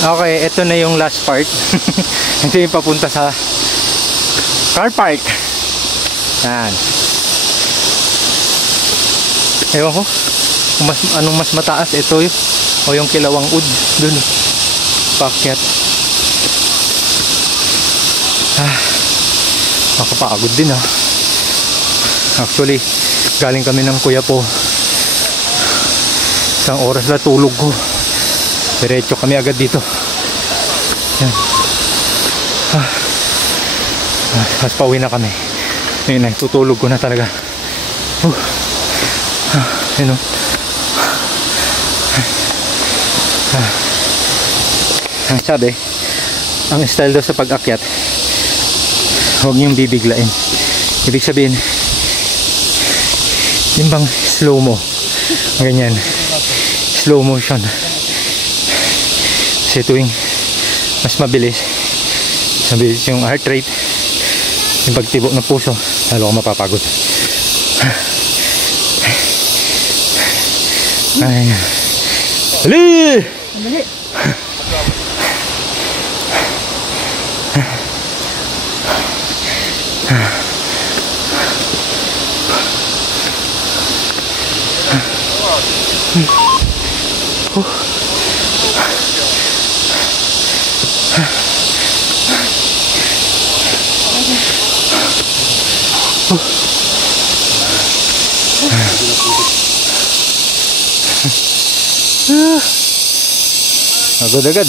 Okay, ito na yung last part. Ito yung papunta sa car park. Yan. Ewan ko kung anong mas mataas, ito yun o yung Kilawang Ud dun paakyat. Makapagod din actually galing kami ng Kuya Po, isang oras na tulog ko, diretso kami agad dito. Yan. Mas pauwi na kami. Yun na, tutulog ko na talaga. Yun o. Ang sabi, ang style daw sa pag-akyat, huwag niyong bibiglain. Ibig sabihin, yung bang slow mo, ganyan, slow motion. Kasi tuwing mas mabilis yung heart rate, yung pagtibok ng puso, lalo ko mapapagod. Ay, dali! Dali! Agad-agad